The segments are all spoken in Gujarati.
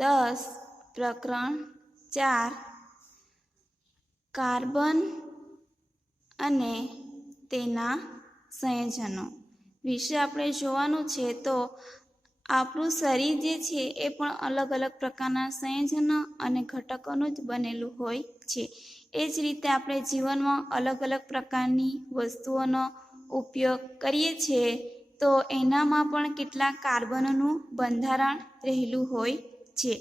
10 પ્રકરણ 4 કાર્બન અને તેના સંયોજનો વિશે આપણે જોવાનું છે। તો આપણું શરીર જે છે એ પણ અલગ અલગ પ્રકારના સંયોજનો અને ઘટકોનું જ બનેલું હોય છે। એ જ રીતે આપણે જીવનમાં અલગ અલગ પ્રકારની વસ્તુઓનો ઉપયોગ કરીએ છીએ તો એનામાં પણ કેટલાક કાર્બનોનું બંધારણ રહેલું હોય છે।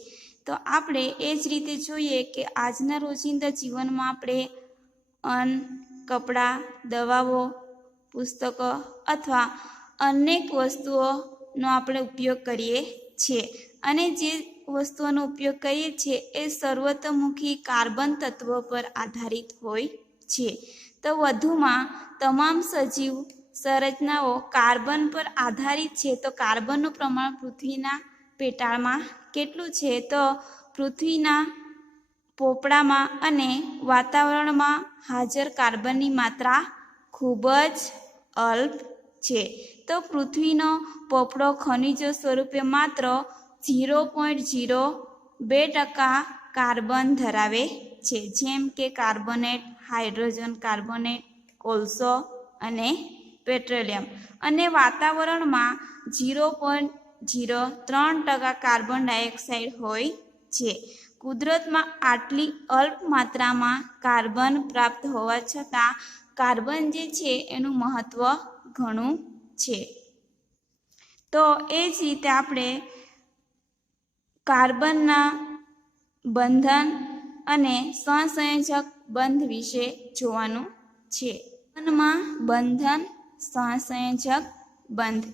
તો આપણે એ જ રીતે જોઈએ કે આજના રોજિંદા જીવનમાં આપણે અન્ન, કપડાં, દવાઓ, પુસ્તકો અથવા અનેક વસ્તુઓનો આપણે ઉપયોગ કરીએ છીએ અને જે વસ્તુઓનો ઉપયોગ કરીએ છીએ એ સર્વતોમુખી કાર્બન તત્વો પર આધારિત હોય છે। તો વધુમાં તમામ સજીવ સંરચનાઓ કાર્બન પર આધારિત છે। તો કાર્બનનું પ્રમાણ પૃથ્વીના પેટાળમાં કેટલું છે? તો પૃથ્વીના પોપડામાં અને વાતાવરણમાં હાજર કાર્બનની માત્રા ખૂબ જ અલ્પ છે। તો પૃથ્વીનો પોપડો ખનિજો સ્વરૂપે માત્ર 0.02% કાર્બન ધરાવે છે, જેમ કે કાર્બોનેટ, હાઇડ્રોજન કાર્બોનેટ, કોલસો અને પેટ્રોલિયમ, અને વાતાવરણમાં 0.03% કાર્બન ડાયોક્સાઇડ હોય છે। કુદરતમાં આટલી અલ્પ માત્રામાં કાર્બન પ્રાપ્ત હોવા છતાં કાર્બન જે છે એનું મહત્ત્વ ઘણું છે। તો એ જ રીતે આપણે કાર્બનના બંધન અને સહસંયોજક બંધ વિશે જોવાનું છે। કાર્બનમાં બંધન, સહસંયોજક બંધ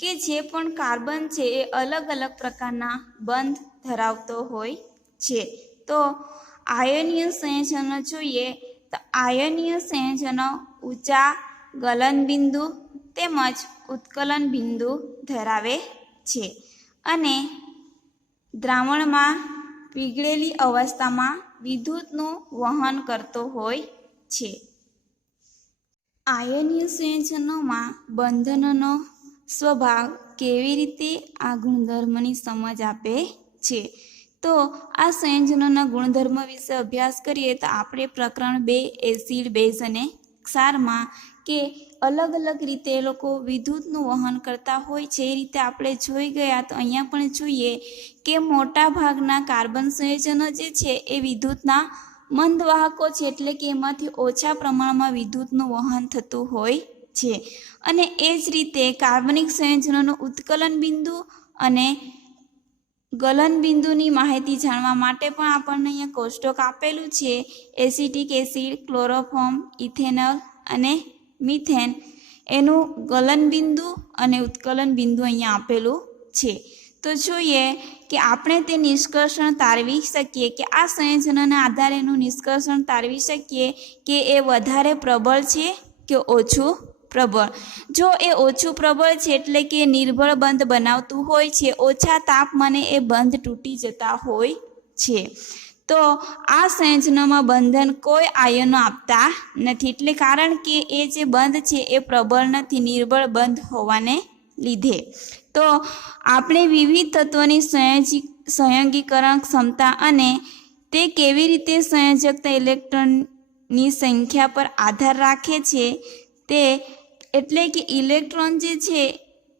કે જે પણ કાર્બન છે એ અલગ અલગ પ્રકારના બંધ ધરાવતો હોય છે। તો આયનીય સંયોજનો જોઈએ તો આયનીય સંયોજનો ઊંચા ગલનબિંદુ તેમજ ઉત્કલન બિંદુ ધરાવે છે અને દ્રાવણમાં પીગળેલી અવસ્થામાં વિદ્યુતનું વહન કરતો હોય છે। આયનીય સંયોજનોમાં બંધનનો સ્વભાવ કેવી રીતે આ ગુણધર્મની સમજ આપે છે? તો આ સંયોજનોના ગુણધર્મ વિશે અભ્યાસ કરીએ તો આપણે પ્રકરણ 2 એસિડ, બેઝ અને ક્ષારમાં કે અલગ અલગ રીતે એ લોકો વિદ્યુતનું વહન કરતા હોય છે એ રીતે આપણે જોઈ ગયા। તો અહીંયા પણ જોઈએ કે મોટા ભાગના કાર્બન સંયોજનો જે છે એ વિદ્યુતના મંદવાહકો છે, એટલે કે એમાંથી ઓછા પ્રમાણમાં વિદ્યુતનું વહન થતું હોય છે। અને એ જ રીતે કાર્બનિક સંયોજનોનું ઉત્કલન બિંદુ અને ગલન બિંદુની માહિતી જાણવા માટે પણ આપણને અહીંયા કોષ્ટક આપેલું છે। એસિટિક એસિડ, ક્લોરોફોર્મ, ઇથેનોલ અને મિથેન, એનું ગલન બિંદુ અને ઉત્કલન બિંદુ અહીંયા આપેલું છે। તો જોઈએ કે આપણે તે નિષ્કર્ષણ તારવી શકીએ કે આ સંયોજનોના આધારે એનું નિષ્કર્ષણ તારવી શકીએ કે એ વધારે પ્રબળ છે કે ઓછું પ્રબળ। જો એ ઓછું પ્રબળ છે એટલે કે નિર્બળ બંધ બનાવતું હોય છે, ઓછા તાપમાને એ બંધ તૂટી જતા હોય છે। તો આ સંયોજનોમાં બંધન કોઈ આયનો આપતા નથી, એટલે કારણ કે એ જે બંધ છે એ પ્રબળ નથી, નિર્બળ બંધ હોવાને લીધે। તો આપણે વિવિધ તત્વોની સંયોગીકરણ ક્ષમતા અને તે કેવી રીતે સંયોજકતા ઇલેક્ટ્રોનની સંખ્યા પર આધાર રાખે છે તે, એટલે કે ઇલેક્ટ્રોન જે છે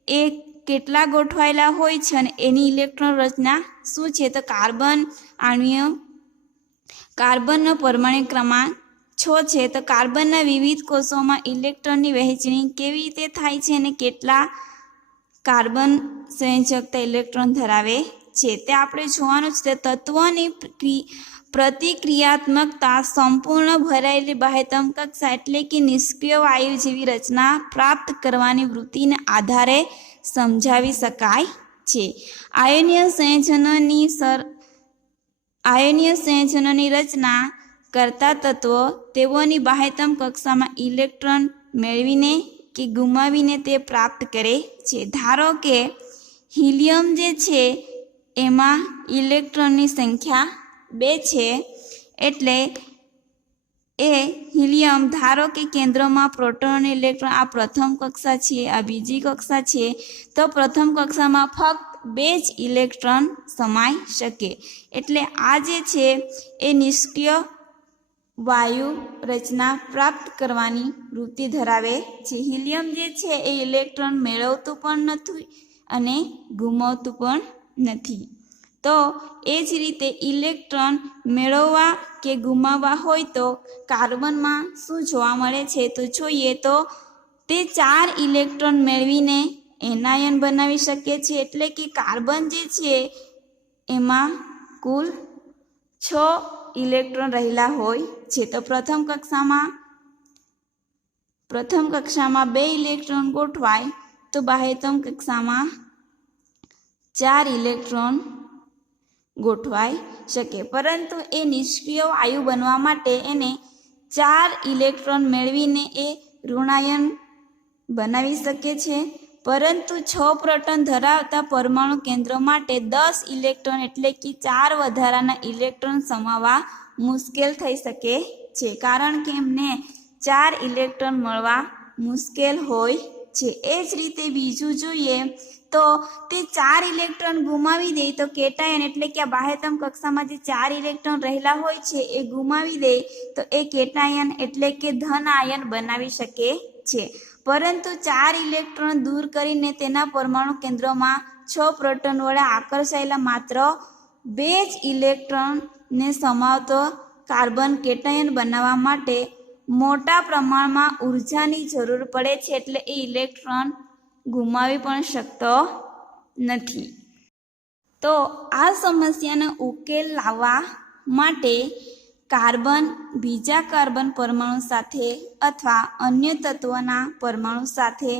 એ કેટલા ગોઠવાયેલા હોય છે અને એની ઇલેક્ટ્રોન રચના શું છે। તો કાર્બનનો પરમાણુ ક્રમાંક 6 છે। તો કાર્બનના વિવિધ કોષોમાં ઇલેક્ટ્રોનની વહેંચણી કેવી રીતે થાય છે અને કેટલા કાર્બન સંયોજકતા ઇલેક્ટ્રોન ધરાવે છે તે આપણે જોવાનું છે। તત્વોની પ્રતિક્રિયાત્મકતા સંપૂર્ણ ભરાયેલી બાહ્યતમ કક્ષા એટલે કે નિષ્ક્રિય વાયુ જેવી રચના પ્રાપ્ત કરવાની વૃત્તિને આધારે સમજાવી શકાય છે। આયનીય સંયોજનોની રચના કરતા તત્વો તેઓની બાહ્યતમ કક્ષામાં ઇલેક્ટ્રોન મેળવીને કે ગુમાવીને તે પ્રાપ્ત કરે છે। ધારો કે હિલિયમ જે છે એમાં ઇલેક્ટ્રોનની સંખ્યા 2 છે, એટલે એ હિલિયમ, ધારો કે કેન્દ્રમાં પ્રોટોન અને ઇલેક્ટ્રોન, આ પ્રથમ કક્ષા છે, આ બીજી કક્ષા છે। તો પ્રથમ કક્ષામાં ફક્ત બે જ ઇલેક્ટ્રોન સમાઈ શકે. એટલે આ જે છે એ નિષ્ક્રિય વાયુ રચના પ્રાપ્ત કરવાની વૃત્તિ ધરાવે છે. હિલિયમ જે છે એ ઇલેક્ટ્રોન મેળવતું પણ નથી અને ગુમાવતું પણ નથી. તો એ જ રીતે ઇલેક્ટ્રોન મેળવવા કે ગુમાવવા હોય તો કાર્બનમાં શું જોવા મળે છે તો જોઈએ તો તે 4 ઇલેક્ટ્રોન મેળવીને એનાયન બનાવી શકે છે. એટલે કે કાર્બન જે છે એમાં કુલ 6 ઇલેક્ટ્રોન રહેલા હોય છે. તો પ્રથમ કક્ષામાં 2 ઇલેક્ટ્રોન ગોઠવાય તો બાહ્યતમ કક્ષામાં 4 ઇલેક્ટ્રોન ગોઠવાઈ શકે. પરંતુ એ નિષ્ક્રિય વાયુ બનવા માટે એને 4 ઇલેક્ટ્રોન મેળવીને એ ઋણાયન બનાવી શકે છે. પરંતુ 6 પ્રોટોન ધરાવતા પરમાણુ કેન્દ્ર માટે 10 ઇલેક્ટ્રોન એટલે કે 4 વધારાના ઇલેક્ટ્રોન સમાવવા મુશ્કેલ થઈ શકે છે. કારણ કે એમને 4 ઇલેક્ટ્રોન મળવા મુશ્કેલ હોય છે. એ જ રીતે બીજું જોઈએ તો તે 4 ઇલેક્ટ્રોન ગુમાવી દે તો કેટાયન એટલે કે આ બાહ્યતમ કક્ષામાં જે 4 ઇલેક્ટ્રોન રહેલા હોય છે એ ગુમાવી દે તો એ કેટાયન એટલે કે ધન આયન બનાવી શકે છે. પરંતુ 4 ઇલેક્ટ્રોન દૂર કરીને તેના પરમાણુ કેન્દ્રમાં 6 પ્રોટોન વડે આકર્ષાયેલા માત્ર 2 જ ઇલેક્ટ્રોનને સમાવતો કાર્બન કેટાયન બનાવવા માટે મોટા પ્રમાણમાં ઉર્જાની જરૂર પડે છે. એટલે એ ઇલેક્ટ્રોન ગુમાવી પણ શકતો નથી. તો આ સમસ્યાનો ઉકેલ લાવવા માટે કાર્બન બીજા કાર્બન પરમાણુ સાથે અથવા અન્ય તત્વના પરમાણુ સાથે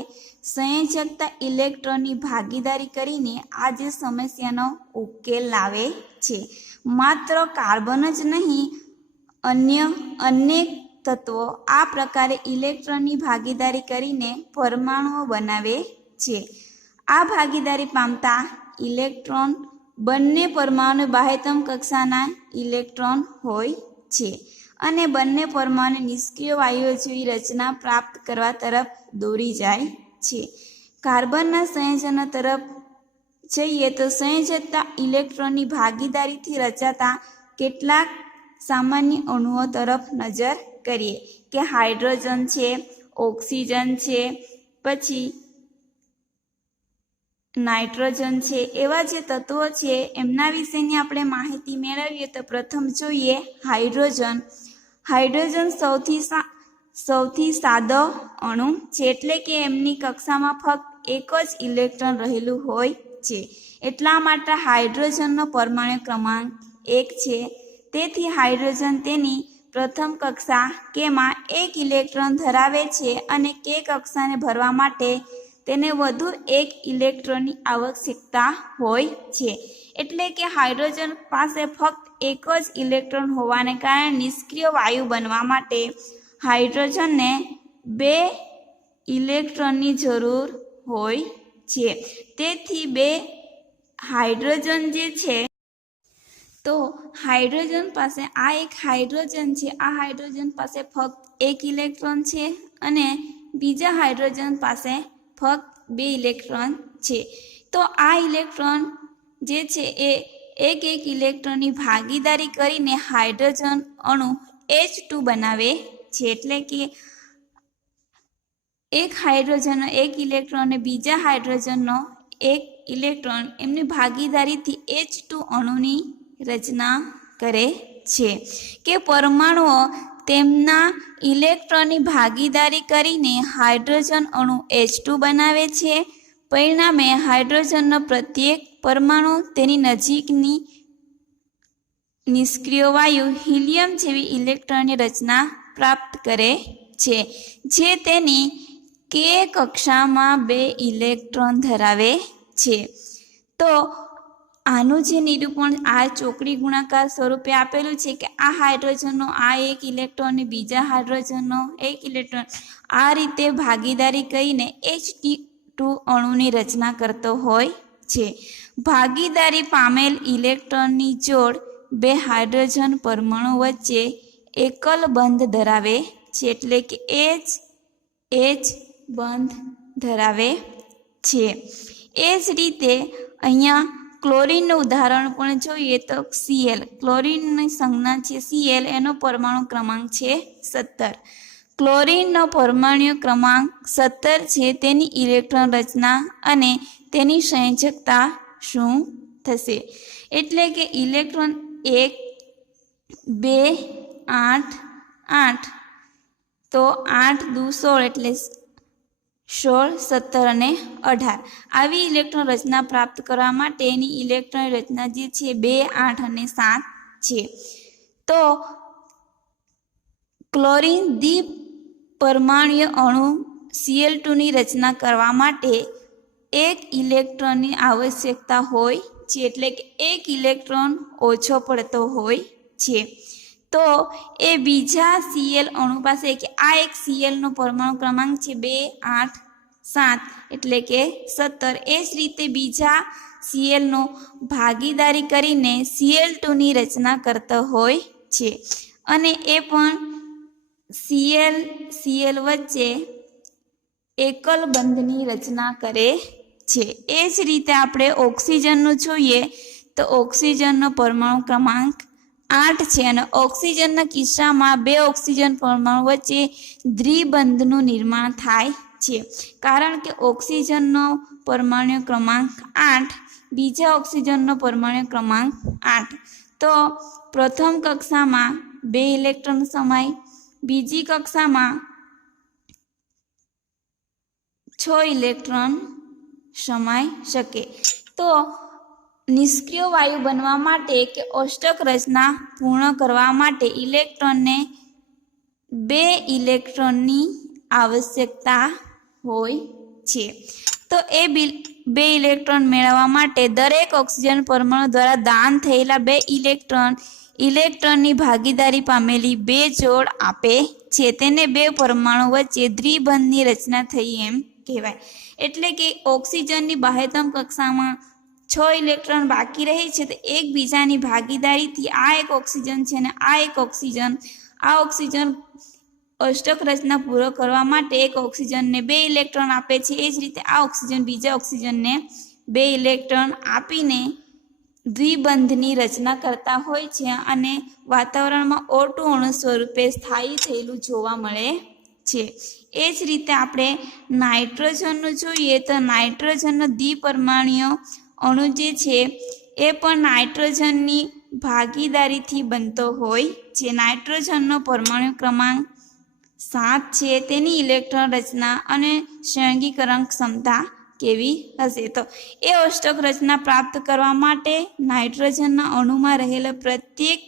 સંયોજકતા ઇલેક્ટ્રોનની ભાગીદારી કરીને આ જે સમસ્યાનો ઉકેલ લાવે છે. માત્ર કાર્બન જ નહીં, અન્ય અનેક તત્વો આ પ્રકારે ઇલેક્ટ્રોનની ભાગીદારી કરીને પરમાણુઓ બનાવે છે. આ ભાગીદારી પામતા ઇલેક્ટ્રોન બંને પરમાણુ બાહ્યતમ કક્ષાના ઇલેક્ટ્રોન હોય છે અને બંને પરમાણુ નિષ્ક્રિય વાયુઓ જેવી રચના પ્રાપ્ત કરવા તરફ દોરી જાય છે. કાર્બનના સંયોજનો તરફ જઈએ તો સંયોજકતા ઇલેક્ટ્રોનની ભાગીદારીથી રચાતા કેટલાક સામાન્ય અણુઓ તરફ નજર કરીએ કે હાઇડ્રોજન છે, ઓક્સિજન છે, પછી નાઇટ્રોજન છે. એવા જે તત્વો છે એમના વિશેની આપણે માહિતી મેળવીએ તો પ્રથમ જોઈએ હાઇડ્રોજન. હાઇડ્રોજન સૌથી સાદો અણુ છે. એટલે કે એમની કક્ષામાં ફક્ત એક જ ઇલેક્ટ્રોન રહેલું હોય છે. એટલા માટે હાઇડ્રોજનનો પરમાણુ ક્રમાંક 1 છે. તેથી હાઇડ્રોજન તેની પ્રથમ કક્ષા કેમાં 1 ઇલેક્ટ્રોન ધરાવે છે અને કે કક્ષાને ભરવા માટે તેને વધુ 1 ઇલેક્ટ્રોનની આવશ્યકતા હોય છે. એટલે કે હાઇડ્રોજન પાસે ફક્ત એક જ ઇલેક્ટ્રોન હોવાને કારણે નિષ્ક્રિય વાયુ બનવા માટે હાઇડ્રોજનને 2 ઇલેક્ટ્રોનની જરૂર હોય છે. તેથી 2 હાઇડ્રોજન જે છે તો હાઇડ્રોજન પાસે આ એક હાઇડ્રોજન છે. આ હાઇડ્રોજન પાસે ફક્ત 1 ઇલેક્ટ્રોન છે અને બીજા હાઇડ્રોજન પાસે ફક્ત 2 ઇલેક્ટ્રોન છે. તો આ ઇલેક્ટ્રોન જે છે એ એક ઇલેક્ટ્રોનની ભાગીદારી કરીને હાઇડ્રોજન અણુ H2 બનાવે છે. એટલે કે એક હાઇડ્રોજનનો 1 ઇલેક્ટ્રોન અને બીજા હાઇડ્રોજનનો 1 ઇલેક્ટ્રોન એમની ભાગીદારીથી H2 અણુની રચના કરે છે. કે પરમાણુઓ તેમના ઇલેક્ટ્રોનની ભાગીદારી કરીને હાઇડ્રોજન અણુ H2 બનાવે છે. પરિણામે હાઇડ્રોજનનો પ્રત્યેક પરમાણુ તેની નજીકની નિષ્ક્રિય વાયુ હિલિયમ જેવી ઇલેક્ટ્રોનની રચના પ્રાપ્ત કરે છે, જે તેની કે કક્ષામાં 2 ઇલેક્ટ્રોન ધરાવે છે. તો આનું જે નિરૂપણ આ ચોકડી ગુણાકાર સ્વરૂપે આપેલું છે કે આ હાઇડ્રોજનનો આ 1 ઇલેક્ટ્રોન અને બીજા હાઇડ્રોજનનો 1 ઇલેક્ટ્રોન આ રીતે ભાગીદારી કરીને H2 અણુની રચના કરતો હોય છે. ભાગીદારી પામેલ ઇલેક્ટ્રોનની જોડ 2 હાઇડ્રોજન પરમાણુ વચ્ચે એકલ બંધ ધરાવે છે. એટલે કે H બંધ ધરાવે છે. એ જ રીતે અહીંયા ક્લોરીનનું ઉદાહરણ પણ જોઈએ તો Cl, ક્લોરીનની સંજ્ઞા છે Cl, એનો પરમાણુ ક્રમાંક છે 17. ક્લોરીનનો પરમાણુ ક્રમાંક 17 છે, તેની ઇલેક્ટ્રોન રચના અને તેની સંયોજકતા શું થશે? એટલે કે ઇલેક્ટ્રોન 1, 2, 8, 8 તો 8 દુ 16 એટલે 16, 17 અને 18. આવી ઇલેક્ટ્રોન રચના પ્રાપ્ત કરવા માટે એની ઇલેક્ટ્રોન રચના જે છે 2, 8 અને 7 છે. તો ક્લોરીન દ્વિપરમાણુય અણુ Cl2ની રચના કરવા માટે એક ઇલેક્ટ્રોનની આવશ્યકતા હોય છે, એટલે કે એક ઇલેક્ટ્રોન ઓછો પડતો હોય છે. તો એ બીજા Cl અણુ પાસે, કે આ એક Clનો પરમાણુ ક્રમાંક છે 2, 8, 7 એટલે કે 17, એ જ રીતે બીજા Clનો ભાગીદારી કરીને Cl2ની રચના કરતો હોય છે, અને એ પણ Cl વચ્ચે એકલ બંધની રચના કરે છે. એ જ રીતે આપણે ઓક્સિજનનું જોઈએ તો ઓક્સિજનનો પરમાણુ ક્રમાંક 8 છે, અને ઓક્સિજનના કિસ્સામાં 2 ઓક્સિજન પરમાણુ વચ્ચે દ્વિબંધનું નિર્માણ થાય છે, કારણ કે ઓક્સિજનનો પરમાણુ ક્રમાંક 8, બીજા ઓક્સિજનનો પરમાણુ ક્રમાંક 8. તો પ્રથમ કક્ષામાં 2 ઇલેક્ટ્રોન સમાય, બીજી કક્ષામાં 6 ઇલેક્ટ્રોન સમાઈ શકે. તો નિષ્ક્રિય વાયુ બનવા માટે કે અષ્ટક રચના પૂર્ણ કરવા માટે ઇલેક્ટ્રોનને 2 ઇલેક્ટ્રોનની આવશ્યકતા હોય છે. તો એ 2 ઇલેક્ટ્રોન મેળવવા માટે દરેક ઓક્સિજન પરમાણુ દ્વારા દાન થયેલા 2 ઇલેક્ટ્રોનની ભાગીદારી પામેલી 2 જોડ આપે છે. તેને 2 પરમાણુ વચ્ચે દ્વિબંધની રચના થઈ એમ કહેવાય. એટલે કે ઓક્સિજનની બાહ્યતમ કક્ષામાં 6 ઇલેક્ટ્રોન બાકી રહે છે, તો એકબીજાની ભાગીદારીથી આ એક ઓક્સિજન છે અને આ એક ઓક્સિજન, આ ઓક્સિજન અષ્ટક રચના પૂરો કરવા માટે એક ઓક્સિજનને 2 ઇલેક્ટ્રોન આપે છે. એ જ રીતે આ ઓક્સિજન બીજા ઓક્સિજનને 2 ઇલેક્ટ્રોન આપીને દ્વિબંધની રચના કરતા હોય છે, અને વાતાવરણમાં O2 અણુ સ્વરૂપે સ્થાયી થયેલું જોવા મળે છે. એ જ રીતે આપણે નાઇટ્રોજનનું જોઈએ તો નાઇટ્રોજનનો દ્વિપરમાણુય અણુ જે છે એ પણ નાઇટ્રોજનની ભાગીદારીથી બનતો હોય છે. નાઇટ્રોજનનો પરમાણુ ક્રમાંક 7 છે, તેની ઇલેક્ટ્રોન રચના અને સંયોગીકરણ ક્ષમતા કેવી હશે? તો એ અષ્ટક રચના પ્રાપ્ત કરવા માટે નાઇટ્રોજનના અણુમાં રહેલા પ્રત્યેક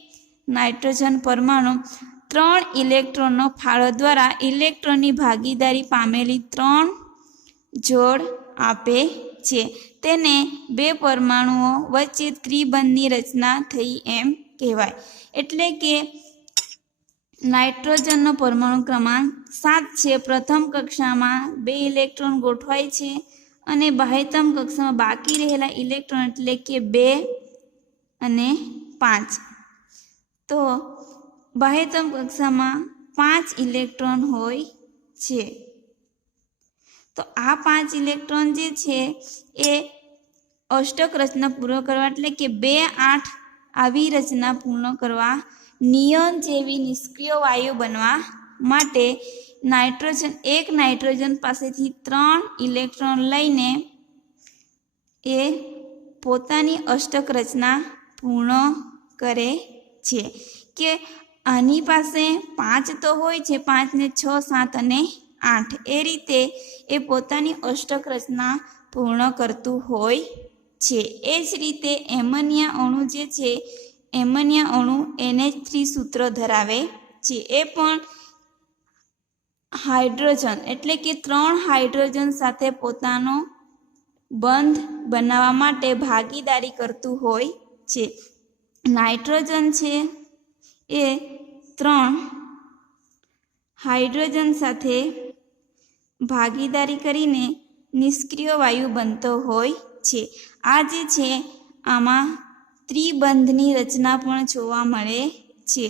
નાઇટ્રોજન પરમાણુ 3 ઇલેક્ટ્રોનનો ફાળો દ્વારા ઇલેક્ટ્રોનની ભાગીદારી પામેલી 3 જોડ આપે છે. તેને 2 પરમાણુઓ વચ્ચે ત્રિબંધની રચના થઈ એમ કહેવાય. એટલે કે નાઇટ્રોજનનો પરમાણુ ક્રમાંક 7 છે. પ્રથમ કક્ષામાં 2 ઇલેક્ટ્રોન ગોઠવાય છે, અને બાહ્યતમ કક્ષામાં બાકી રહેલા ઇલેક્ટ્રોન એટલે કે 2 અને 5. તો બાહ્યતમ કક્ષામાં 5 ઇલેક્ટ્રોન હોય છે. તો આ 5 ઇલેક્ટ્રોન જે છે એ અષ્ટક રચના પૂર્ણ કરવા, એટલે કે 2, 8 આવી રચના પૂર્ણ કરવા, નિયોન જેવી નિષ્ક્રિય વાયુ બનવા માટે નાઇટ્રોજન પાસેથી 3 ઇલેક્ટ્રોન લઈને એ પોતાની અષ્ટક રચના પૂર્ણ કરે છે. કે આની પાસે 5 તો હોય છે, 5 ને 6, 7 અને 8 એ રીતે એ પોતાની અષ્ટક રચના પૂર્ણ કરતું હોય છે. એ જ રીતે એમોનિયા અણુ જે છે, એમોનિયા અણુ NH3 સૂત્ર ધરાવે છે. એ પણ હાઇડ્રોજન એટલે કે 3 હાઇડ્રોજન સાથે પોતાનો બંધ બનાવવા માટે ભાગીદારી કરતું હોય છે. નાઇટ્રોજન છે એ 3 હાઇડ્રોજન સાથે ભાગીદારી કરીને નિષ્ક્રિય વાયુ બનતો હોય છે. આ જે છે આમાં ત્રિબંધની રચના પણ જોવા મળે છે.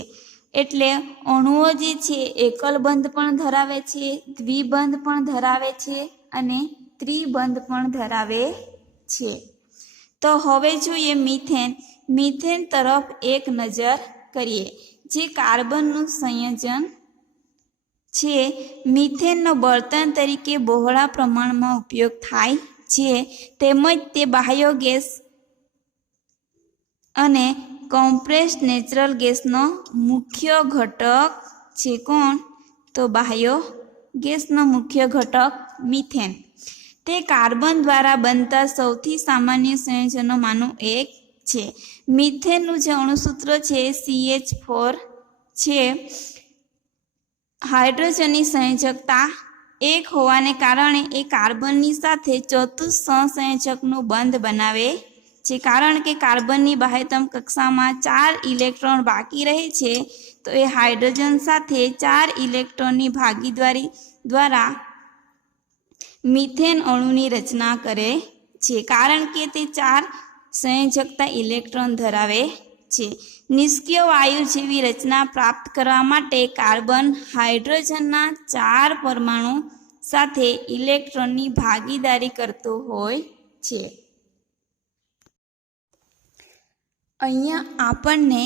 એટલે અણુઓ જે છે એકલ બંધ પણ ધરાવે છે, દ્વિબંધ પણ ધરાવે છે અને ત્રિબંધ પણ ધરાવે છે. તો હવે જોઈએ મિથેન તરફ એક નજર કરીએ, જે કાર્બનનું સંયોજન છે. મિથેનનો બળતણ તરીકે બહોળા પ્રમાણમાં ઉપયોગ થાય છે, તેમજ તે બાયોગેસ અને કોમ્પ્રેસ્ડ નેચરલ ગેસનો મુખ્ય ઘટક છે. કોણ? તો બાયોગેસનો મુખ્ય ઘટક મિથેન. તે કાર્બન દ્વારા બનતા સૌથી સામાન્ય સંયોજનોમાંનું એક છે. મિથેનનું જે અણુસૂત્ર છે CH4 છે. હાઇડ્રોજનની સંયોજકતા 1 હોવાને કારણે એ કાર્બનની સાથે ચોથું સહસંયોજકનું બંધ બનાવે છે. કારણ કે કાર્બનની બાહ્યતમ કક્ષામાં 4 ઇલેક્ટ્રોન બાકી રહે છે, તો એ હાઇડ્રોજન સાથે 4 ઇલેક્ટ્રોનની ભાગીદારી દ્વારા મિથેન અણુની રચના કરે છે. કારણ કે તે 4 સંયોજકતા ઇલેક્ટ્રોન ધરાવે છે. નિષ્ક્રિય વાયુ જેવી રચના પ્રાપ્ત કરવા માટે કાર્બન હાઇડ્રોજનના 4 પરમાણુ સાથે ઇલેક્ટ્રોનની ભાગીદારી કરતો હોય છે. અહીંયા આપણને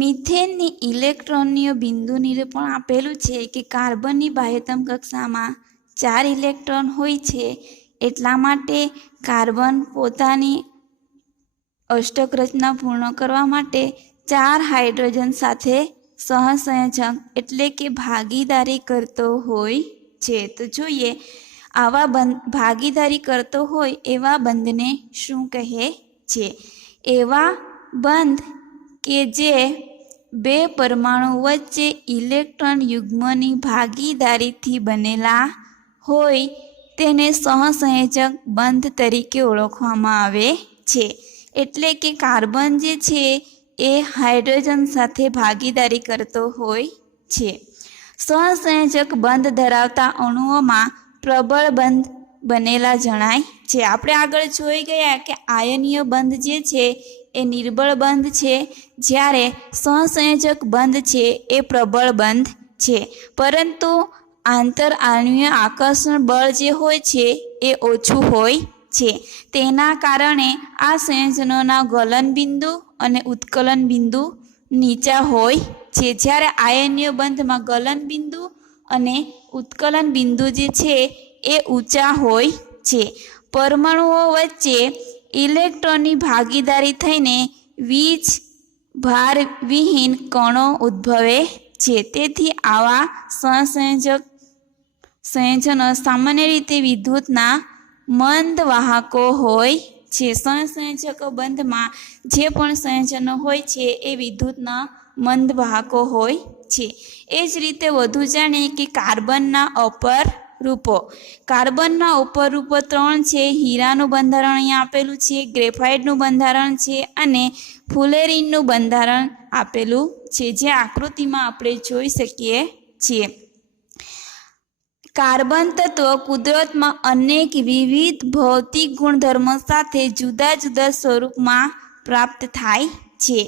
મિથેનની ઇલેક્ટ્રોનીય બિંદુ નિરૂપણ આપેલું છે કે કાર્બનની બાહ્યતમ કક્ષામાં 4 ઇલેક્ટ્રોન હોય છે. એટલા માટે કાર્બન પોતાની અષ્ટક રચના પૂર્ણ કરવા માટે 4 હાઇડ્રોજન સાથે સહસંયોજક એટલે કે ભાગીદારી કરતો હોય છે. તો જોઈએ, આવા ભાગીદારી કરતો હોય એવા બંધને શું કહે છે? એવા બંધ કે જે 2 પરમાણુ વચ્ચે ઇલેક્ટ્રોન યુગ્મની ભાગીદારીથી બનેલા હોય તેને સહસંયોજક બંધ તરીકે ઓળખવામાં આવે છે. એટલે કે કાર્બન જે છે એ હાઇડ્રોજન સાથે ભાગીદારી કરતો હોય છે. સહસંયોજક બંધ ધરાવતા અણુઓમાં પ્રબળ બંધ બનેલા જણાય છે. આપણે આગળ જોઈ ગયા કે આયનીય બંધ જે છે એ નિર્બળ બંધ છે, જ્યારે સહસંયોજક બંધ છે એ પ્રબળ બંધ છે. પરંતુ આંતર આણ્વીય આકર્ષણ બળ જે હોય છે એ ઓછું હોય છે. તેના કારણે આ સંયોજનોના ગલન બિંદુ અને ઉત્કલન બિંદુ નીચા હોય છે, જ્યારે આયનીય બંધમાં ગલન બિંદુ અને ઉત્કલન બિંદુ જે છે એ ઊંચા હોય છે. પરમાણુઓ વચ્ચે ઇલેક્ટ્રોનની ભાગીદારી થઈને વીજ ભાર વિહીન કણો ઉદ્ભવે છે. તેથી આવા સંયોજનો સામાન્ય રીતે વિદ્યુતના મંદ વાહકો હોય છે. સહસંયોજક બંધમાં જે પણ સંયોજનો હોય છે એ વિદ્યુતના મંદ વાહકો હોય છે. એ જ રીતે વધુ જાણીએ કે કાર્બનના અપર રૂપો. કાર્બનના અપર રૂપો 3 છે. હીરાનું બંધારણ અહીંયા આપેલું છે, ગ્રેફાઇટનું બંધારણ છે અને ફુલેરીનનું બંધારણ આપેલું છે, જે આકૃતિમાં આપણે જોઈ શકીએ છીએ. કાર્બન તત્વ કુદરતમાં અનેક વિવિધ ભૌતિક ગુણધર્મો સાથે જુદા જુદા સ્વરૂપમાં પ્રાપ્ત થાય છે.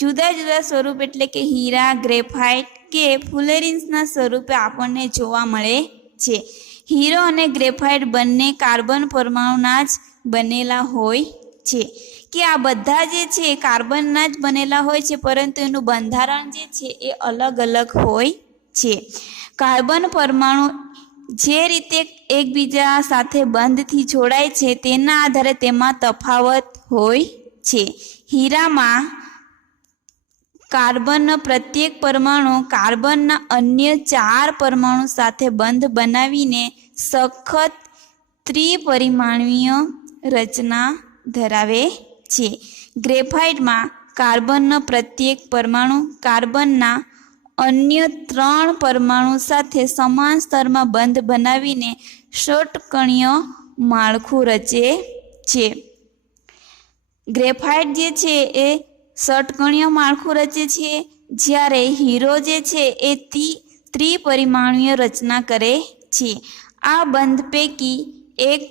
જુદા જુદા સ્વરૂપ એટલે કે હીરા, ગ્રેફાઇટ કે ફુલેરીન્સના સ્વરૂપે આપણને જોવા મળે છે. હીરો અને ગ્રેફાઇટ બંને કાર્બન પરમાણુના જ બનેલા હોય છે. કે આ બધા જે છે કાર્બનના જ બનેલા હોય છે, પરંતુ એનું બંધારણ જે છે એ અલગ અલગ હોય છે. કાર્બન પરમાણુ જે રીતે એકબીજા સાથે બંધથી જોડાય છે તેના આધારે તેમાં તફાવત હોય છે. હીરામાં કાર્બનનો પ્રત્યેક પરમાણુ કાર્બનના અન્ય 4 પરમાણુ સાથે બંધ બનાવીને સખત ત્રિપરિમાણીય રચના ધરાવે છે. ગ્રેફાઇટમાં કાર્બનનો પ્રત્યેક પરમાણુ કાર્બનના અન્ય 3 પરમાણુ સાથે સમાન સ્તરમાં બંધ બનાવીને ષટકોણીય માળખું રચે છે. ગ્રેફાઇટ જે છે એ ષટકોણીય માળખું રચે છે, જ્યારે હીરો જે છે એ ત્રિપરિમાણીય રચના કરે છે. આ બંધ પૈકી એક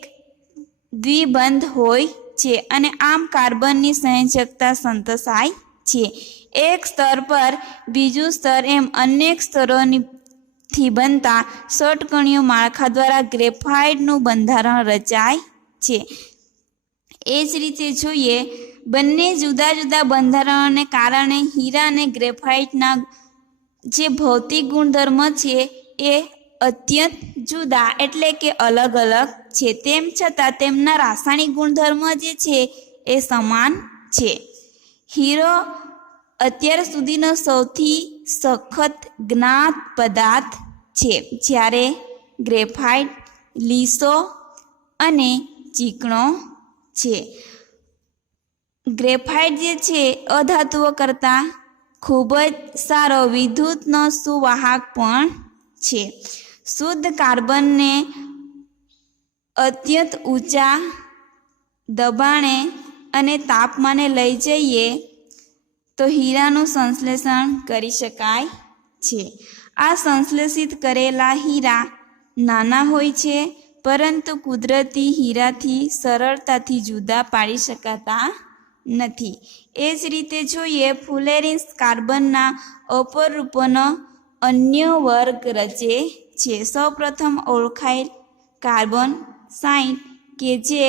દ્વિબંધ હોય છે અને આમ કાર્બનની સંયોજકતા સંતોષાય છે. એક સ્તર પર બીજું સ્તર એમ અનેક સ્તરોથી બનતા ષટકોણીય માળખા દ્વારા ગ્રેફાઇટનું બંધારણ રચાય છે. એ જ રીતે જોઈએ, બંને જુદા જુદા બંધારણોને કારણે હીરા અને ગ્રેફાઇટના જે ભૌતિક ગુણધર્મ છે એ અત્યંત જુદા એટલે કે અલગ અલગ છે. તેમ છતાં તેમના રાસાયણિક ગુણધર્મ જે છે એ સમાન છે. હીરો અત્યાર સુધીનો સૌથી સખત જ્ઞાત પદાર્થ છે, જ્યારે ગ્રેફાઇટ લીસો અને ચીકણો છે. ગ્રેફાઇટ જે છે અધાતુઓ કરતાં ખૂબ જ સારો વિદ્યુતનો સુવાહક પણ છે. શુદ્ધ કાર્બનને અત્યંત ઊંચા દબાણે અને તાપમાને લઈ જઈએ તો હીરાનું સંશ્લેષણ કરી શકાય છે. આ સંશ્લેષિત કરેલા હીરા નાના હોય છે, પરંતુ કુદરતી હીરાથી સરળતાથી જુદા પાડી શકાતા નથી. એ જ રીતે જોઈએ, ફુલેરિન્સ કાર્બનના અપરૂપોનો અન્ય વર્ગ રચે છે. સૌપ્રથમ ઓળખાયેલ કાર્બન 60 કે જે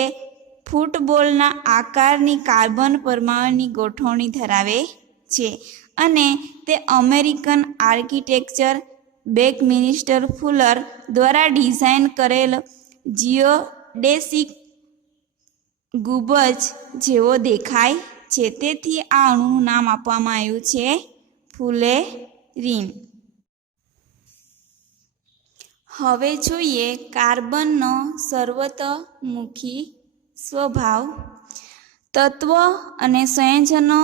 ફૂટબોલના આકારની કાર્બન પરમાણુની ગોઠવણી ધરાવે છે અને તે અમેરિકન આર્કિટેક્ચર બેકમિનિસ્ટર ફુલર દ્વારા ડિઝાઇન કરેલ જીઓડેસિક ગુંબજ જેવો દેખાય છે. તેથી આ અણુનું નામ આપવામાં આવ્યું છે ફુલેરીન. હવે જોઈએ કાર્બનનો સર્વતોમુખી સ્વભાવ. તત્વો અને સંયોજનો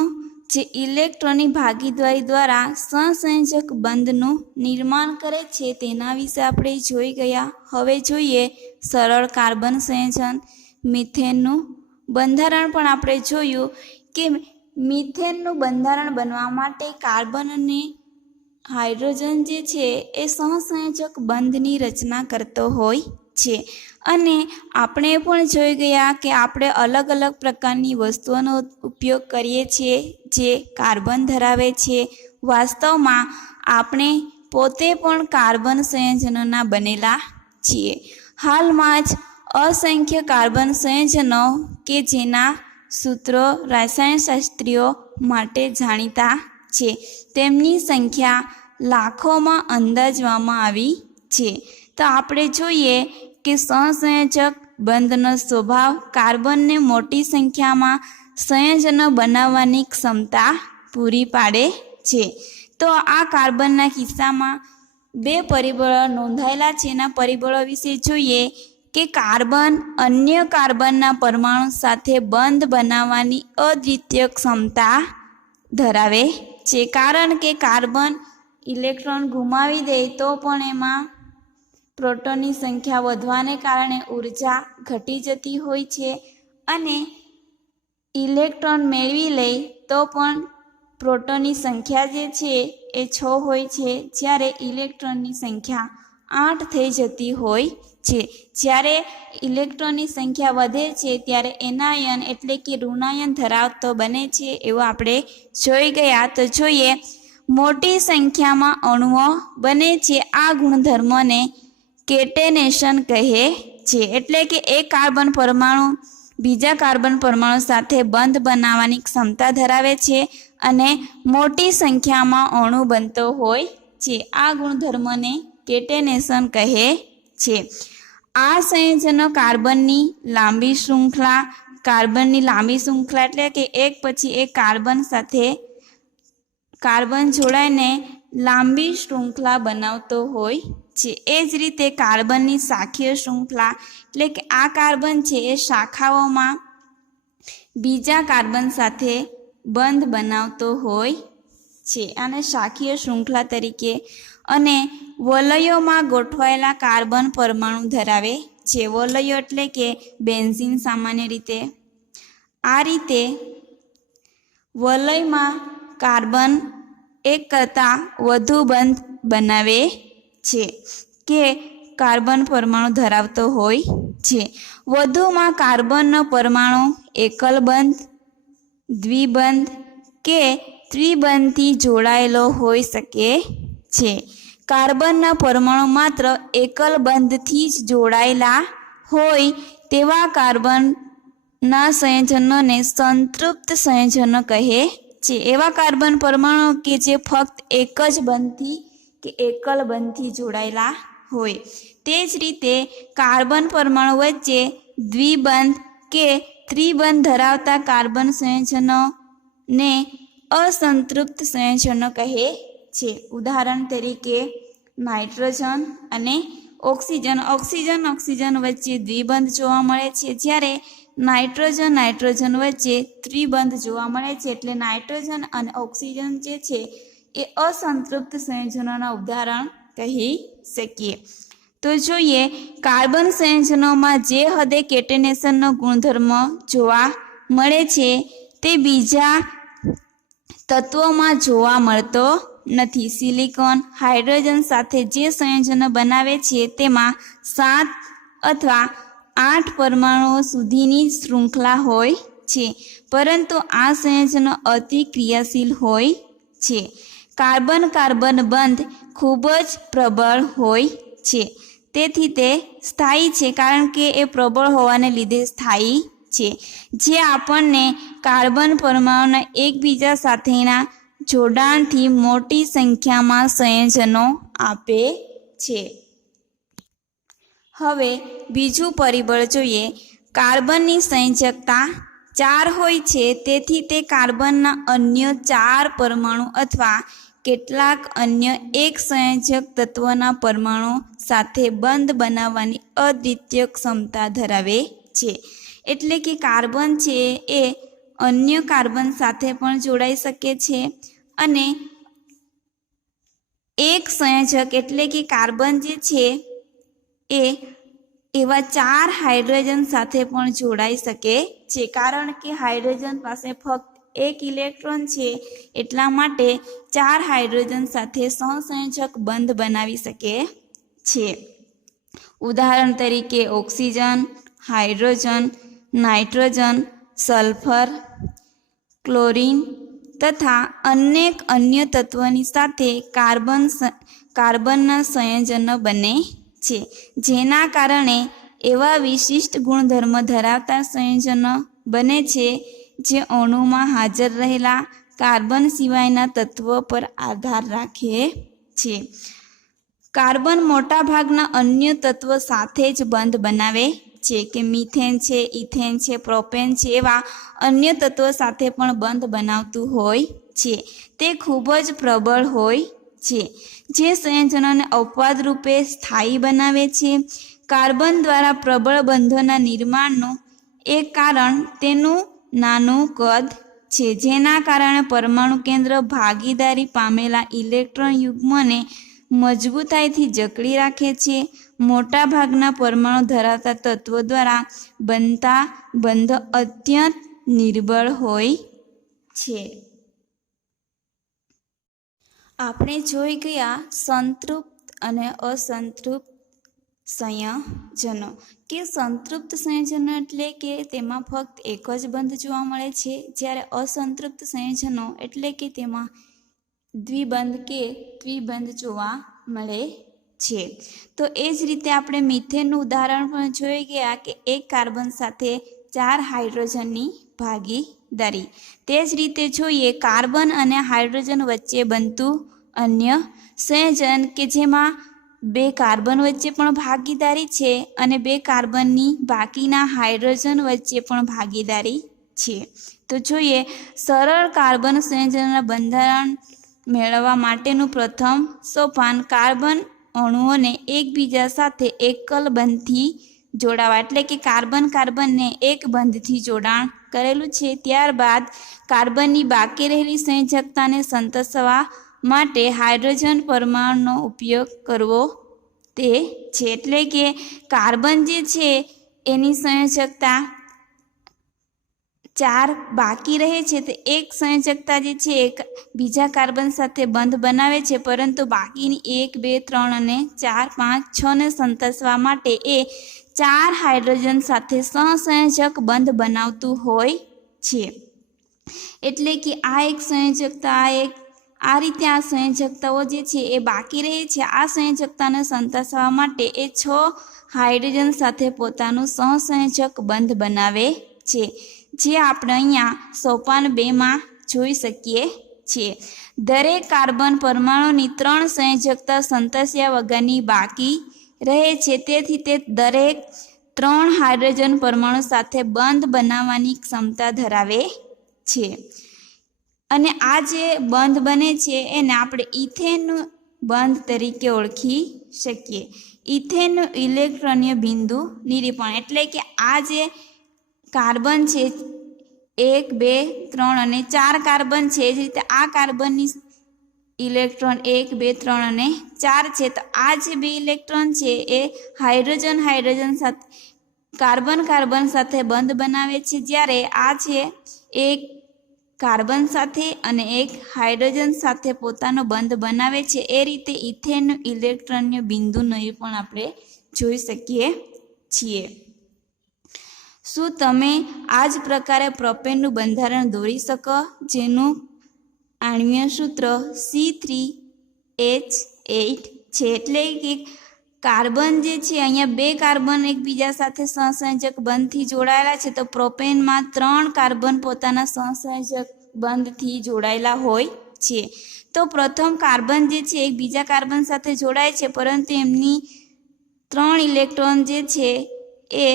જે ઇલેક્ટ્રોનની ભાગીદારી દ્વારા સહસંયોજક બંધનું નિર્માણ કરે છે તેના વિશે આપણે જોઈ ગયા. હવે જોઈએ સરળ કાર્બન સંયોજન. મિથેનનું બંધારણ પણ આપણે જોયું કે મિથેનનું બંધારણ બનવા માટે કાર્બન અને હાઇડ્રોજન જે છે એ સહસંયોજક બંધની રચના કરતો હોય છે. અને આપણે પણ જોઈ ગયા કે આપણે અલગ અલગ પ્રકારની વસ્તુઓનો ઉપયોગ કરીએ છીએ જે કાર્બન ધરાવે છે. વાસ્તવમાં આપણે પોતે પણ કાર્બન સંયોજનોના બનેલા છીએ. હાલમાં જ અસંખ્ય કાર્બન સંયોજનો કે જેના સૂત્રો રસાયણશાસ્ત્રીઓ માટે જાણીતા છે, તેમની સંખ્યા લાખોમાં અંદાજવામાં આવી છે. તો આપણે જોઈએ કે સહસંયોજક બંધનો સ્વભાવ કાર્બનને મોટી સંખ્યામાં સંયોજનો બનાવવાની ક્ષમતા પૂરી પાડે છે. તો આ કાર્બનના કિસ્સામાં 2 પરિબળો નોંધાયેલા છે. એના પરિબળો વિશે જોઈએ કે કાર્બન અન્ય કાર્બનના પરમાણુ સાથે બંધ બનાવવાની અદ્વિતીય ક્ષમતા ધરાવે છે. કારણ કે કાર્બન ઇલેક્ટ્રોન ગુમાવી દે તો પણ એમાં પ્રોટોનની સંખ્યા વધવાને કારણે ઉર્જા ઘટી જતી હોય છે અને ઇલેક્ટ્રોન મેળવી લે તો પણ પ્રોટોનની સંખ્યા જે છે એ 6 હોય છે, જ્યારે ઇલેક્ટ્રોનની સંખ્યા 8 થઈ જતી હોય છે. જ્યારે ઇલેક્ટ્રોનની સંખ્યા વધે છે ત્યારે એનાયન એટલે કે ઋણાયન ધરાવતો બને છે, એવું આપણે જોઈ ગયા. તો જોઈએ મોટી સંખ્યામાં અણુઓ બને છે. આ ગુણધર્મને કેટેનેશન કહે છે. એટલે કે એક કાર્બન પરમાણુ બીજા કાર્બન પરમાણુ સાથે બંધ બનાવવાની ક્ષમતા ધરાવે છે અને મોટી સંખ્યામાં અણુ બનતો હોય છે. આ ગુણધર્મને કેટેનેશન કહે છે. આ સંયોજનો કાર્બનની લાંબી શૃંખલા એટલે કે એક પછી એક કાર્બન સાથે કાર્બન જોડાઈને લાંબી શૃંખલા બનાવતો હોય છે. એ જ રીતે કાર્બનની શાખીય શૃંખલા એટલે કે આ કાર્બન છે એ શાખાઓમાં બીજા કાર્બન સાથે બંધ બનાવતો હોય છે અને શાખીય શૃંખલા તરીકે, અને વલયોમાં ગોઠવાયેલા કાર્બન પરમાણુ ધરાવે છે. વલયો એટલે કે બેન્ઝીન સામાન્ય રીતે. આ રીતે વલયમાં કાર્બન એક કરતાં વધુ બંધ બનાવે છે કે કાર્બન પરમાણુ ધરાવતો હોય છે. વધુમાં કાર્બનનો પરમાણુ એકલ બંધ, દ્વિબંધ કે ત્રિબંધથી જોડાયેલો હોઈ શકે છે. કાર્બનના પરમાણુ માત્ર એકલ બંધથી જ જોડાયેલા હોય તેવા કાર્બન ના સંયોજનોને સંતૃપ્ત સંયોજનો કહે છે. એવા કાર્બન પરમાણુ કે જે ફક્ત એક જ બંધથી કે એકલ બંધથી જોડાયેલા હોય. તે જ રીતે કાર્બન પરમાણુ વચ્ચે દ્વિબંધ કે ત્રિબંધ ધરાવતા કાર્બન સંયોજનોને અસંતૃપ્ત સંયોજનો કહે છે. ઉદાહરણ તરીકે નાઇટ્રોજન અને ઓક્સિજન. ઓક્સિજન વચ્ચે દ્વિબંધ જોવા મળે છે, જ્યારે નાઇટ્રોજન વચ્ચે ત્રિબંધ જોવા મળે છે. એટલે નાઇટ્રોજન અને ઓક્સિજન જે છે એ અસંતૃપ્ત સંયોજનોના ઉદાહરણ કહી શકીએ. તો જોઈએ કાર્બન સંયોજનોમાં જે હદે કેટેનેશનનો ગુણધર્મ જોવા મળે છે તે બીજા તત્વોમાં જોવા મળતો નથી. સિલિકોન હાઇડ્રોજન સાથે જે સંયોજનો બનાવે છે તેમાં 7 અથવા 8 પરમાણુઓ સુધીની શૃંખલા હોય છે, પરંતુ આ સંયોજનો અતિ ક્રિયાશીલ હોય છે. કાર્બન બંધ ખૂબ જ પ્રબળ હોય છે, તેથી તે સ્થાયી છે, કારણ કે એ પ્રબળ હોવાને લીધે સ્થાયી છે, જે આપણને કાર્બન પરમાણુના એકબીજા સાથેના જોડાણથી મોટી સંખ્યામાં સંયોજનો આપે છે. હવે બીજું પરિબળ જોઈએ. કાર્બનની સંયોજકતા 4 હોય છે, તેથી તે કાર્બનના અન્ય 4 પરમાણુ અથવા કેટલાક અન્ય એક સંયોજક તત્વના પરમાણુ સાથે બંધ બનાવવાની અદ્વિતીય ક્ષમતા ધરાવે છે. એટલે કે કાર્બન છે એ અન્ય કાર્બન સાથે પણ જોડાઈ શકે છે અને એક સંયોજક એટલે કે કાર્બન જે છે એ એવા 4 હાઇડ્રોજન સાથે પણ જોડાઈ શકે છે, કારણ કે હાઇડ્રોજન પાસે ફક્ત એક ઇલેક્ટ્રોન છે, એટલા માટે 4 હાઇડ્રોજન સાથે સહસંયોજક બંધ બનાવી શકે છે. ઉદાહરણ તરીકે oxygen, hydrogen, nitrogen, sulphur, chlorine તથા અનેક અન્ય તત્વોની સાથે કાર્બનના સંયોજનો બને છે, જેના કારણે એવા વિશિષ્ટ ગુણધર્મ ધરાવતા સંયોજનો બને છે જે અણુમાં હાજર રહેલા કાર્બન સિવાયના તત્વો પર આધાર રાખે છે. કાર્બન મોટાભાગના અન્ય તત્વો સાથે જ બંધ બનાવે છે, કે મિથેન છે, ઇથેન છે, પ્રોપેન છે, એવા અન્ય તત્વો સાથે પણ બંધ બનાવતું હોય છે. તે ખૂબ જ પ્રબળ હોય છે, જે સંયોજનોને અપવાદ રૂપે સ્થાયી બનાવે છે. કાર્બન દ્વારા પ્રબળ બંધોના નિર્માણનું એક કારણ તેનું નાનું કદ છે, જેના કારણે પરમાણુ કેન્દ્ર ભાગીદારી પામેલા ઇલેક્ટ્રોન યુગ્મને મજબૂતાઈથી જકડી રાખે છે. મોટાભાગના પરમાણુ ધરાવતા તત્વો દ્વારા બનતા બંધો અત્યંત નિર્બળ હોય છે. આપણે જોઈ ગયા સંતૃપ્ત અને અસંતૃપ્ત સંયોજનો. કે સંતૃપ્ત સંયોજનો એટલે કે તેમાં ફક્ત એક જ બંધ જોવા મળે છે, જ્યારે અસંતૃપ્ત સંયોજનો એટલે કે તેમાં દ્વિબંધ કે ત્રિબંધ જોવા મળે છે. તો એ જ રીતે આપણે મિથેનનું ઉદાહરણ પણ જોઈ ગયા કે એક કાર્બન સાથે 4 હાઇડ્રોજનની ભાગીદારી. તે જ રીતે જોઈએ કાર્બન અને હાઇડ્રોજન વચ્ચે બનતું અન્ય સંયોજન કે જેમાં 2 કાર્બન વચ્ચે પણ ભાગીદારી છે અને 2 કાર્બનની બાકીના હાઇડ્રોજન વચ્ચે પણ ભાગીદારી છે. તો જોઈએ સરળ કાર્બન સંયોજનના બંધારણ મેળવવા માટેનું પ્રથમ સોપાન કાર્બન અણુઓને એકબીજા સાથે એકલ બંધથી જોડાવા, એટલે કે કાર્બનને એક બંધથી જોડાણ કરેલું છે. ત્યારબાદ કાર્બનની બાકી રહેલી સંયોજકતાને સંતોષવા માટે હાઇડ્રોજન પરમાણુનો ઉપયોગ કરવો તે છે. એટલે કે કાર્બન જે છે એની સંયોજકતા 4 બાકી રહે છે, તો એક સંયોજકતા જે છે બીજા કાર્બન સાથે બંધ બનાવે છે, પરંતુ બાકીની 1, 2, 3 અને 4, 5, 6 ને સંતોષવા માટે એ 4 હાઇડ્રોજન સાથે સહસંયોજક બંધ બનાવતું હોય છે. એટલે કે આ એક સંયોજકતા આ રીતે આ સંયોજકતાઓ જે છે એ બાકી રહે છે. આ સંયોજકતાને સંતોષવા માટે એ 6 હાઇડ્રોજન સાથે પોતાનું સહસંયોજક બંધ બનાવે છે, જે આપણે અહીંયા સોપાન 2માં જોઈ શકીએ છીએ. દરેક કાર્બન પરમાણુની 3 સંયોજકતા સંતસ્યા વગરની બાકી રહે છે. તેથી તે દરેક 3 હાઇડ્રોજન પરમાણુ સાથે બંધ બનાવવાની ક્ષમતા ધરાવે છે. અને આ જે બંધ બને છે એને આપણે ઇથેનનું બંધ તરીકે ઓળખી શકીએ. ઇથેનનું ઇલેક્ટ્રોનીય બિંદુ નિરૂપણ એટલે કે આ જે કાર્બન છે 1, 2, 3 અને 4 કાર્બન છે, એ જ રીતે આ કાર્બનની ઇલેક્ટ્રોન 1, 2, 3 અને 4 છે. તો આ જે 2 ઇલેક્ટ્રોન છે એ હાઇડ્રોજન સાથે કાર્બન સાથે બંધ બનાવે છે, જ્યારે આ છે એક કાર્બન સાથે અને એક હાઇડ્રોજન સાથે પોતાનો બંધ બનાવે છે. એ રીતે ઇથેનનું ઇલેક્ટ્રોનીય બિંદુ નિરૂપણ આપણે જોઈ શકીએ છીએ. શું તમે આ જ પ્રકારે પ્રોપેનનું બંધારણ દોરી શકો, જેનું આણ્વીય સૂત્ર C3H8 છે? એટલે કે કાર્બન જે છે અહીંયા 2 કાર્બન એકબીજા સાથે સહસંયોજક બંધથી જોડાયેલા છે, તો પ્રોપેનમાં 3 કાર્બન પોતાના સહસંયોજક બંધથી જોડાયેલા હોય છે. તો પ્રથમ કાર્બન જે છે એક બીજા કાર્બન સાથે જોડાય છે, પરંતુ એમની 3 ઇલેક્ટ્રોન જે છે એ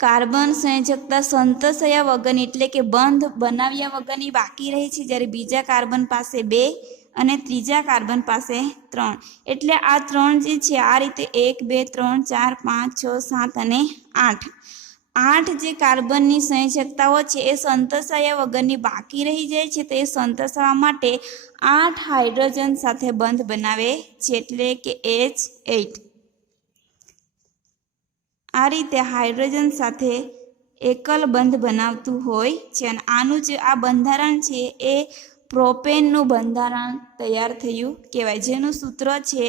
કાર્બન સંયોજકતા સંતસ્યા વગરની એટલે કે બંધ બનાવ્યા વગરની બાકી રહી છે, જ્યારે બીજા કાર્બન પાસે 2 અને ત્રીજા કાર્બન પાસે 3. એટલે આ 3 જે છે આ રીતે 1, 2, 3, 4, 5, 6, 7 અને 8. 8 જે કાર્બનની સંયોજકતાઓ છે એ સંતસ્યા વગરની બાકી રહી જાય છે. તો એ સંતસાવા માટે 8 હાઇડ્રોજન સાથે બંધ બનાવે છે, એટલે કે H8. આ રીતે હાઇડ્રોજન સાથે એકલ બંધ બનાવતું હોય છે. અને આનું જે આ બંધારણ છે એ પ્રોપેનનું બંધારણ તૈયાર થયું કહેવાય, જેનું સૂત્ર છે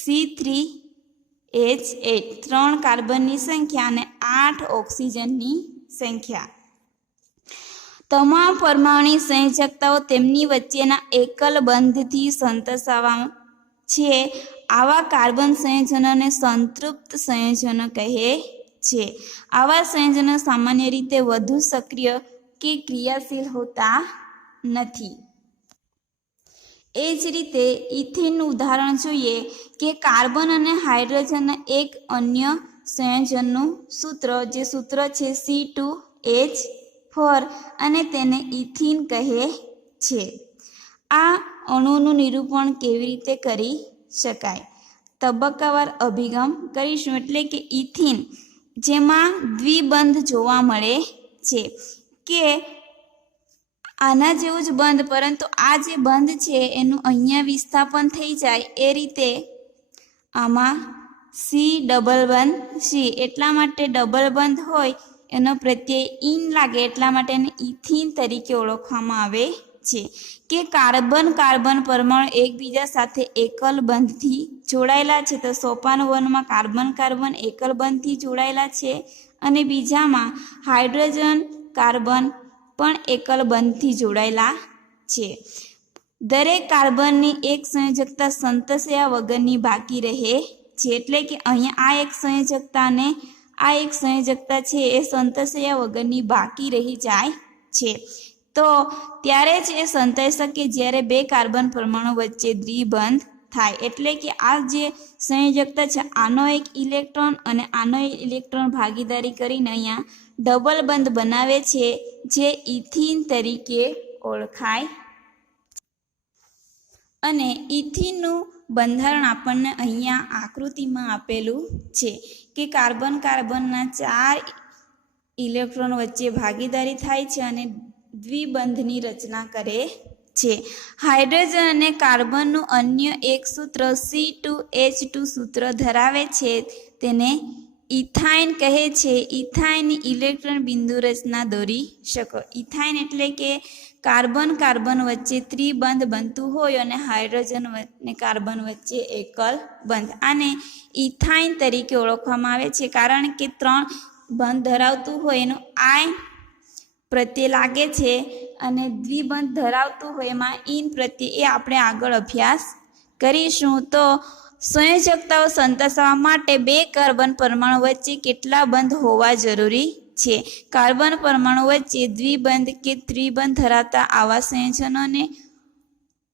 C3H8. 3 કાર્બનની સંખ્યા અને 8 ઓક્સિજનની સંખ્યા. તમામ પરમાણુની સંયોજકતાઓ તેમની વચ્ચેના એકલ બંધથી સંતસાવા છે. આવા કાર્બન સંયોજનોને સંતૃપ્ત સંયોજનો કહે છે. આવા સંયોજનો સામાન્ય રીતે વધુ સક્રિય કે ક્રિયાશીલ હોતા નથી. એ જ રીતે ઇથેનનું ઉદાહરણ જોઈએ કે કાર્બન અને હાઇડ્રોજનના એક અન્ય સંયોજનનું સૂત્ર, જે સૂત્ર છે C2H4 અને તેને ઇથીન કહે છે. આ અણુનું નિરૂપણ કેવી રીતે કરી શકાય? તબક્કાવાર અભિગમ કરીશું. એટલે કે ઇથીન જેમાં દ્વિબંધ જોવા મળે છે કે આના જેવું જ બંધ, પરંતુ આ જે બંધ છે એનું અહીંયા વિસ્થાપન થઈ જાય, એ રીતે આમાં સી ડબલ બંધ સી, એટલા માટે ડબલ બંધ હોય એનો પ્રત્યય ઇન લાગે, એટલા માટે એને ઇથીન તરીકે ઓળખવામાં આવે છે. કે કાર્બન પરમાણુ એકબીજા સાથે એકલ બંધથી જોડાયેલા છે. તો સોપાન 1માં કાર્બન એકલ બંધથી જોડાયેલા છે અને બીજામાં હાઇડ્રોજન કાર્બન પણ એકલ બંધથી જોડાયેલા છે. દરેક કાર્બનની એક સંયોજકતા સંતસ્યા વગરની બાકી રહે છે. એટલે કે અહીંયા આ એક સંયોજકતા અને આ એક સંયોજકતા છે એ સંતસ્યા વગરની બાકી રહી જાય છે. તો ત્યારે જ એ સંતાઈ શકે જ્યારે 2 કાર્બન પરમાણુ વચ્ચે દ્વિબંધ થાય. એટલે કે આ જે સંયોજકતા છે આનો એક ઇલેક્ટ્રોન અને આનો એક ઇલેક્ટ્રોન ભાગીદારી કરીને અહીંયા ડબલ બંધ બનાવે છે, જે ઇથીન તરીકે ઓળખાય. અને ઇથીનનું બંધારણ આપણને અહીંયા આકૃતિમાં આપેલું છે કે કાર્બનના 4 ઇલેક્ટ્રોન વચ્ચે ભાગીદારી થાય છે અને દ્વિબંધની રચના કરે છે. હાઇડ્રોજન અને કાર્બનનું અન્ય એક સૂત્ર C2H2 સૂત્ર ધરાવે છે, તેને ઇથાઇન કહે છે. ઇથાઇનની ઇલેક્ટ્રોન બિંદુ રચના દોરી શકો. ઇથાઇન એટલે કે કાર્બન વચ્ચે ત્રિબંધ બનતું હોય અને હાઇડ્રોજન અને કાર્બન વચ્ચે એકલ બંધ. આને ઇથાઇન તરીકે ઓળખવામાં આવે છે, કારણ કે 3 બંધ ધરાવતું હોય એનું આયન પ્રત્યે લાગે છે અને દ્વિબંધ ધરાવતું હોય એમાં ઇન પ્રત્યે, એ આપણે આગળ અભ્યાસ કરીશું. તો સંયોજકતાઓ સંતસાવા માટે 2 કાર્બન પરમાણુ વચ્ચે કેટલા બંધ હોવા જરૂરી છે. કાર્બન પરમાણુ વચ્ચે દ્વિબંધ કે ત્રિબંધ ધરાવતા આવા સંયોજનોને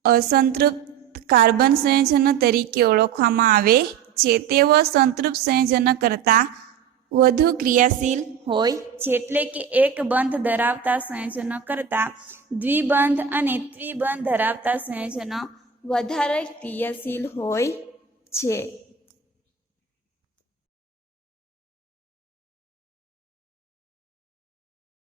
અસંતૃપ્ત કાર્બન સંયોજનો તરીકે ઓળખવામાં આવે છે. તેઓ સંતૃપ્ત સંયોજનો કરતાં વધુ ક્રિયાશીલ હોય છે. એટલે કે એક બંધ ધરાવતા સંયોજનો કરતાં દ્વિબંધ અને ત્રિબંધ ધરાવતા સંયોજનો વધારે ક્રિયાશીલ હોય છે.